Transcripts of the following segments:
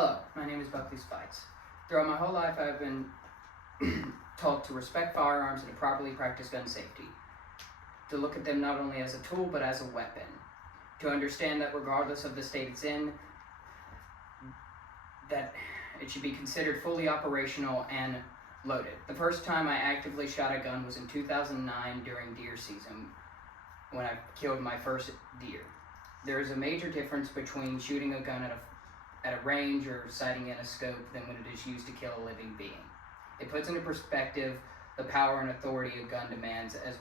Hello, my name is Buckley Spites. Throughout my whole life, I've been taught to respect firearms and to properly practice gun safety, to look at them not only as a tool but as a weapon, to understand that regardless of the state it's in, that it should be considered fully operational and loaded. The first time I actively shot a gun was in 2009 during deer season, when I killed my first deer. There is a major difference between shooting a gun at a range or sighting in a scope than when it is used to kill a living being. It puts into perspective the power and authority a gun demands, as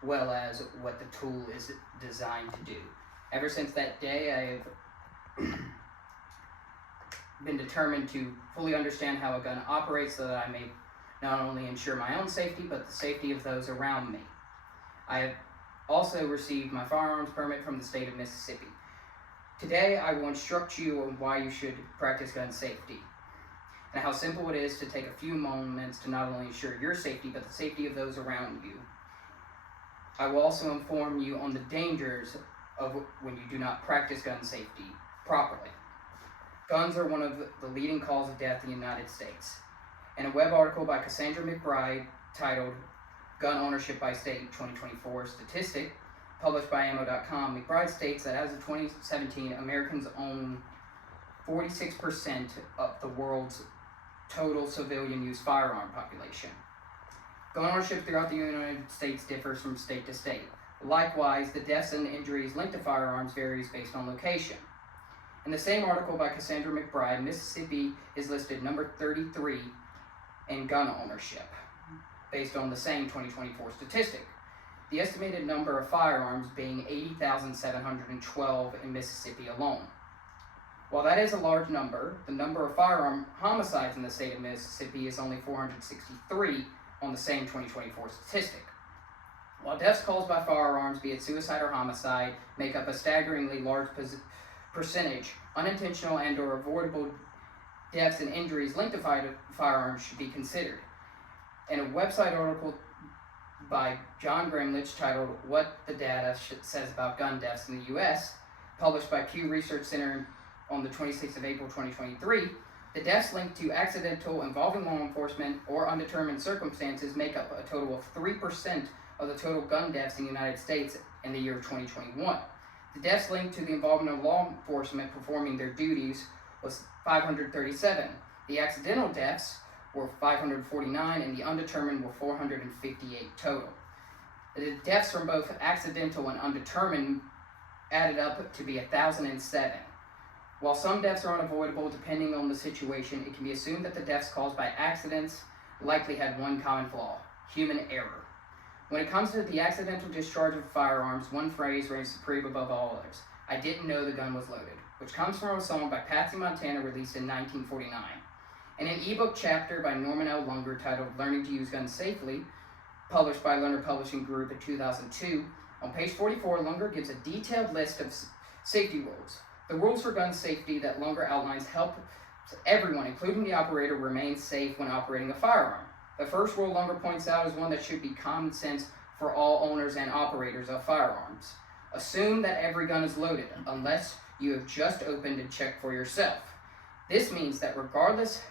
well as what the tool is designed to do. Ever since that day, I have been determined to fully understand how a gun operates so that I may not only ensure my own safety, but the safety of those around me. I have also received my firearms permit from the state of Mississippi. Today, I will instruct you on why you should practice gun safety, and how simple it is to take a few moments to not only ensure your safety, but the safety of those around you. I will also inform you on the dangers of when you do not practice gun safety properly. Guns are one of the leading causes of death in the United States. In a web article by Cassandra McBride titled Gun Ownership by State 2024 Statistic, published by ammo.com, McBride states that as of 2017, Americans own 46% of the world's total civilian use firearm population. Gun ownership throughout the United States differs from state to state. Likewise, the deaths and injuries linked to firearms varies based on location. In the same article by Cassandra McBride, Mississippi is listed number 33 in gun ownership, based on the same 2024 statistic. The estimated number of firearms being 80,712 in Mississippi alone. While that is a large number, the number of firearm homicides in the state of Mississippi is only 463 on the same 2024 statistic. While deaths caused by firearms, be it suicide or homicide, make up a staggeringly large percentage, unintentional and or avoidable deaths and injuries linked to firearms should be considered. In a website article by John Grimlich titled What the Data Says About Gun Deaths in the U.S., published by Pew Research Center on the 26th of April 2023, the deaths linked to accidental involving law enforcement or undetermined circumstances make up a total of 3% of the total gun deaths in the United States in the year of 2021. The deaths linked to the involvement of law enforcement performing their duties was 537. The accidental deaths were 549, and the undetermined were 458 total. The deaths from both accidental and undetermined added up to be 1,007. While some deaths are unavoidable depending on the situation, it can be assumed that the deaths caused by accidents likely had one common flaw: human error. When it comes to the accidental discharge of firearms, one phrase reigns supreme above all others: "I didn't know the gun was loaded," which comes from a song by Patsy Montana released in 1949. In an ebook chapter by Norman L. Lunger titled Learning to Use Guns Safely, published by Lerner Publishing Group in 2002, on page 44, Lunger gives a detailed list of safety rules. The rules for gun safety that Lunger outlines help everyone, including the operator, remain safe when operating a firearm. The first rule Lunger points out is one that should be common sense for all owners and operators of firearms. Assume that every gun is loaded, unless you have just opened and checked for yourself. This means that regardless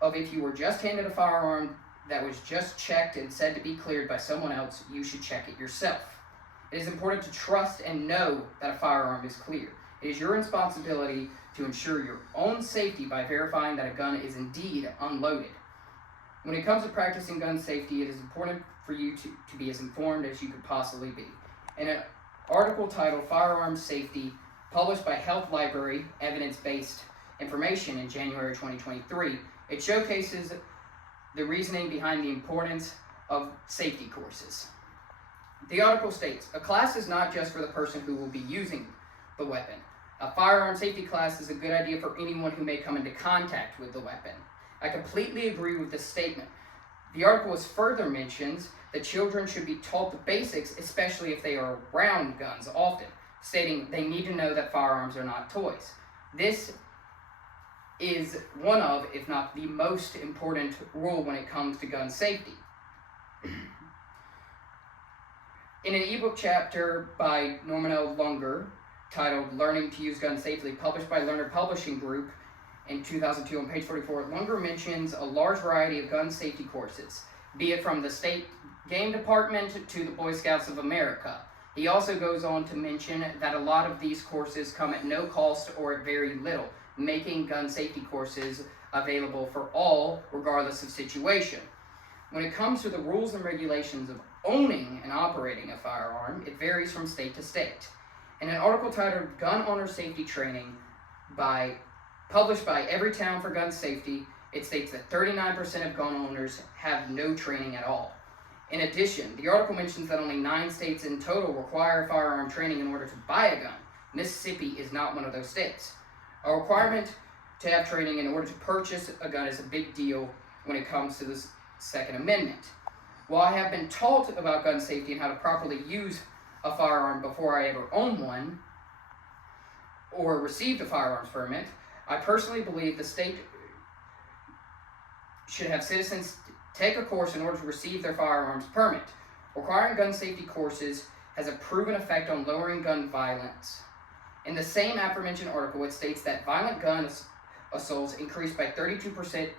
of if you were just handed a firearm that was just checked and said to be cleared by someone else, you should check it yourself. It is important to trust and know that a firearm is clear. It is your responsibility to ensure your own safety by verifying that a gun is indeed unloaded. When it comes to practicing gun safety, it is important for you to be as informed as you could possibly be. In an article titled Firearm Safety, published by Health Library Evidence-Based Information in January 2023, it showcases the reasoning behind the importance of safety courses. The article states, a class is not just for the person who will be using the weapon. A firearm safety class is a good idea for anyone who may come into contact with the weapon. I completely agree with this statement. The article further mentions that children should be taught the basics, especially if they are around guns often, stating they need to know that firearms are not toys. This is one of, if not the most important rule when it comes to gun safety. In an ebook chapter by Norman L. Lunger titled Learning to Use Guns Safely, published by Lerner Publishing Group in 2002 on page 44, Lunger mentions a large variety of gun safety courses, be it from the state game department to the Boy Scouts of America. He also goes on to mention that a lot of these courses come at no cost or at very little, making gun safety courses available for all, regardless of situation. When it comes to the rules and regulations of owning and operating a firearm, it varies from state to state. In an article titled Gun Owner Safety Training, published by Everytown for Gun Safety, it states that 39% of gun owners have no training at all. In addition, the article mentions that only 9 states in total require firearm training in order to buy a gun. Mississippi is not one of those states. A requirement to have training in order to purchase a gun is a big deal when it comes to the Second Amendment. While I have been taught about gun safety and how to properly use a firearm before I ever owned one or received a firearms permit, I personally believe the state should have citizens take a course in order to receive their firearms permit. Requiring gun safety courses has a proven effect on lowering gun violence. In the same aforementioned article, it states that violent gun assaults increased by 32%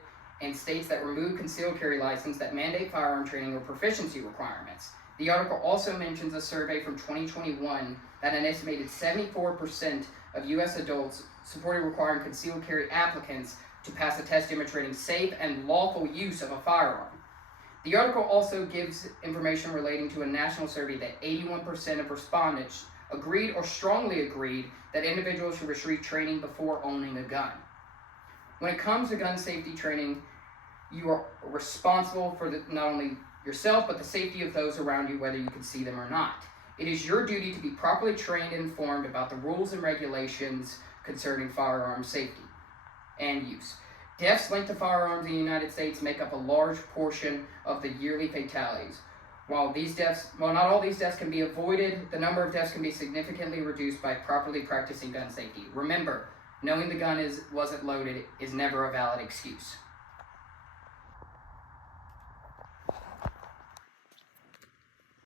in states that remove concealed carry license that mandate firearm training or proficiency requirements. The article also mentions a survey from 2021 that an estimated 74% of U.S. adults supported requiring concealed carry applicants to pass a test demonstrating safe and lawful use of a firearm. The article also gives information relating to a national survey that 81% of respondents agreed or strongly agreed that individuals should receive training before owning a gun. When it comes to gun safety training, you are responsible for not only yourself, but the safety of those around you, whether you can see them or not. It is your duty to be properly trained and informed about the rules and regulations concerning firearm safety and use. Deaths linked to firearms in the United States make up a large portion of the yearly fatalities. While not all these deaths can be avoided, the number of deaths can be significantly reduced by properly practicing gun safety. Remember, knowing the gun wasn't loaded is never a valid excuse.